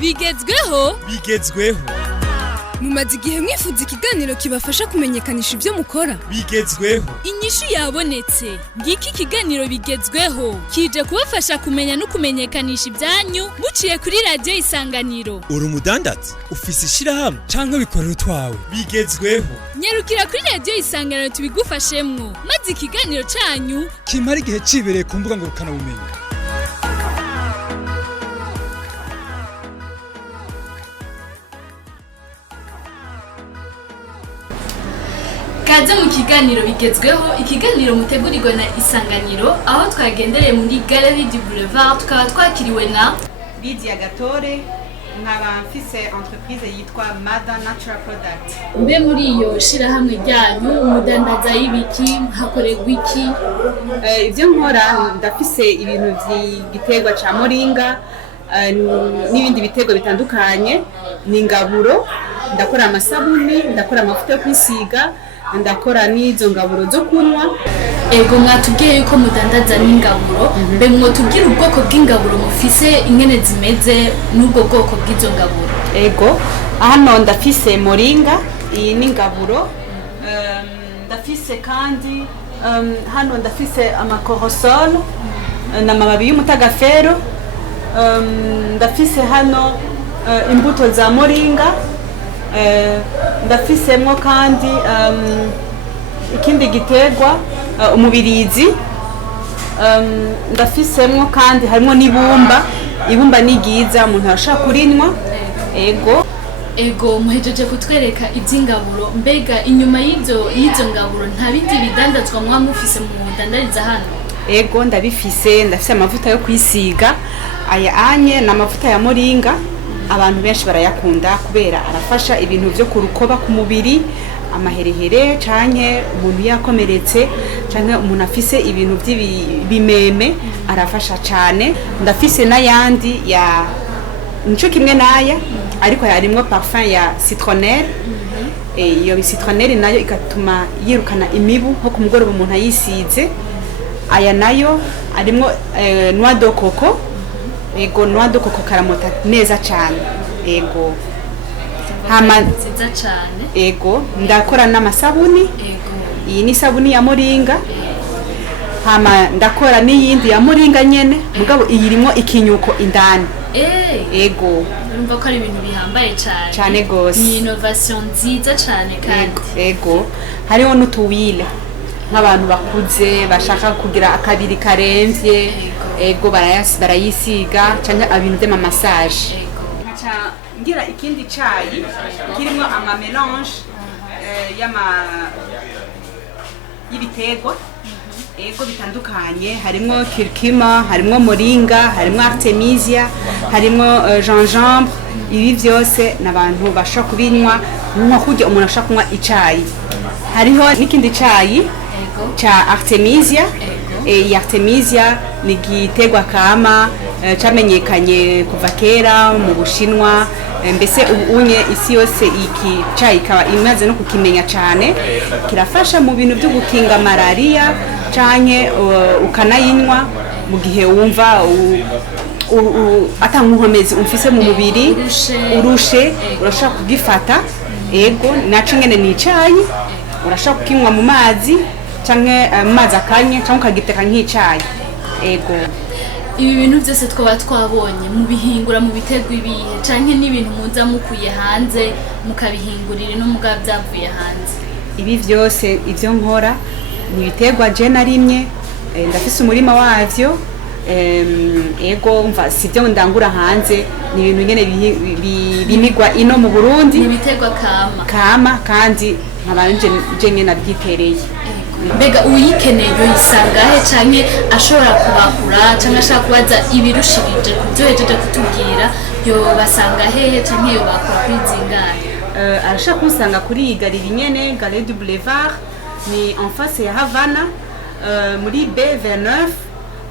bigezweho mumaze igihe mwifuza ikiganiro kibafasha kumenyekanisha ibyo mukora bigezweho inyishu yabonetse ngiki ikiganiro bigezweho kije kubafasha kumenya no kumenyekanisha ibyanyu muciye kuri radio Isanganiro. uri umudandaza ufise ishirahamwe canke bikorera utwawe bigezweho Nyarukira kuri radio Isanganiro tubigufashemwo maze ikiganiro canyu kimara igihe cibereye ku mbuga ngurukana bumenyi. Kaze mu kiganiro bigezweho, ikiganiro mutegurirwa na Isanganiro aho twagendereye muri Galerie du Boulevard tukaba twakiriwe na Lydia Gatore, nkaba mfise entreprise yitwa Mother Natural Product. mbe muri iyo shirahamwe ryanyu umudandaza y'ibiki hakorerwa iki? Ivyo nkora ndafise ibintu vy'igiterwa ca moringa n'ibindi biterwa bitandukanye, n'ingaburo, ndakora amasabuni, ndakora amavuta yo kwisiga, ndakora n'izo ngaburo zo kunywa. Ego mwatubwiye yuko mudandaza n'ingaburo, mbe mwotubwira ubwoko bw'ingaburo mufise ingene zimeze n'ubwo bwoko bw'izo ngaburo? Ego, hano ndafise moringa, iyi ni ingaburo, ndafise kandi hano ndafise amakorosol n'amababi y'umutagafero, ndafise hano imbuto za moringa, ndafisemwo kandi ikindi giterwa umubirizi, ndafisemwo kandi harimo n'ibumba. Ibumba ni ryiza umuntu arashaka kurinywa. Ego muhejeje kutwereka iby'ingaburo, mbega inyuma y'izo ngaburo nta bindi bidandazwa mwa mufise mu mudandariza hano? Ego ndabifise, ndafise amavuta yo kwisiga, aya anye n'amavuta ya moringa. Abantu benshi barayakunda kubera arafasha ibintu byo kurukoba ku mubiri, amaherehere canke umuntu yakomeretse canke umuntu afise ibintu by'ibimeme arafasha cyane. Ndafise n'ayandi ya nico kimwe naya ariko yarimwo parfum ya citronnelle. Iyo citronnelle nayo igatuma yirukana imibu nko ku mugoroba umuntu ayisize. Aya nayo arimwo noix de coco. Ego noix de coco karamota neza cyane. Ego hama nziza cyane. Ego ndakora n'amasabuni. Ego iyi ni sabuni ya moringa. Hama ndakora n'iyindi ya moringa nyene mugabo iyirimo ikinyuko indani. Ego urumva ko ari ibintu bihambaye cyane cyane gose, ni innovation nziza cyane kandi. Ego hariho n'utuwile nk'abantu bakuze bashaka kugira akabiri karemvye. Ego barayisiga cyane ibintu by'ama massage. Nkaca ngira ikindi cayi kirimo ama mélange y'ibiterwa ego bitandukanye, harimo curcuma, harimo moringa, harimo artemisia, harimo gingembre. Ibi byose n'abantu bashaka kubinywa nko kurya umuntu ashaka kunywa icayi. Hariho n'ikindi cayi ca artemisia. Iyi artemisia ni igiterwa kama camenyekanye kuva kera mu Bushinwa, mbese ubunye isi yose iki cayi ikaba imaze no kukimenya cyane. Kirafasha mu bintu byo gukinga malaria canke ukanayinywa mu gihe wumva atankuhomezi umfise mu mubiri urushe urashaka kugifata. Ego naco ngene ni icayi urashaka kukinywa mu mazi canke amazi akanye canke ukagiteka nk'icayi. Ego ibi bintu byose twaba twabonye mu bihingura mu biterwa ibihe canke n'ibintu muza mukuye hanze mukabihingurira no muga byavuye hanze? Ibi byose ivyo nkora ni ibiterwa je narimye, ndafise umurima wavyo. Ego mva sivyo ndangura hanze, ni ibintu nyene bimigwa ino mu Burundi, ni ibiterwa kama kandi nkabanje nyene nabyitereye. Mbega uyikeneye yisangahe canke ashobora kubakura canke ashaka kubaza ibirushirije kubyohejeje kutubwira yo basanga hehe canke yo bakora kuri zingane? Arashaka kusanga kuri iyi galerie nyene, Galerie du Boulevard, ni en face ya Havana muri B29.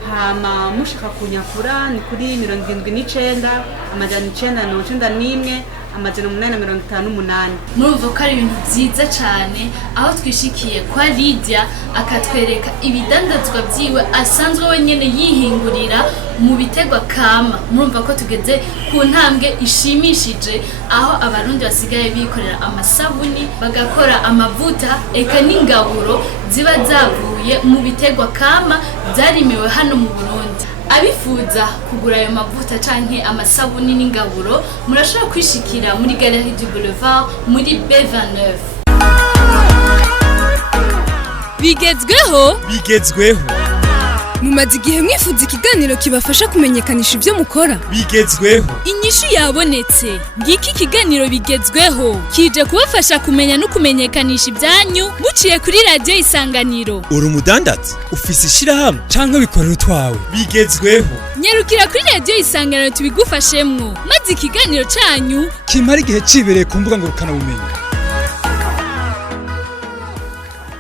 Hama mushaka kunyakura ni kuri 79 amajana 991 858. murumva ko ari ibintu byiza cyane aho twishikiye kwa Lydia akatwereka ibidandazwa byiwe asanzwe wenyine yihingurira mu bitegwa kama. Murumva ko tugeze ku ntambwe ishimishije aho abarundi basigaye bikorera amasabuni bagakora amavuta eka n'ingaburo ziba zavuye mu bitegwa kama byarimiwe hano mu Burundi. Abifuza kugura ayo mavuta canke amasabuni n'ingaburo murashobora kwishikira muri Galerie du Boulevard muri B29. Bigezweho mumaze igihe mwifuza ikiganiro kibafasha kumenyekanisha ibyo mukora. Bigezweho Inyishu yabonetse, ngiki ikiganiro Bigezweho kije kubafasha kumenya no kumenyekanisha ibyanyu muciye kuri radio Isanganiro. uri umudandaza ufise ishirahamwe canke bikorera utwawe. Bigezweho Nyarukira kuri radio Isanganiro tubigufashemwo maze ikiganiro canyu kimara igihe cibereye ku mbuga ngurukana bumenyi.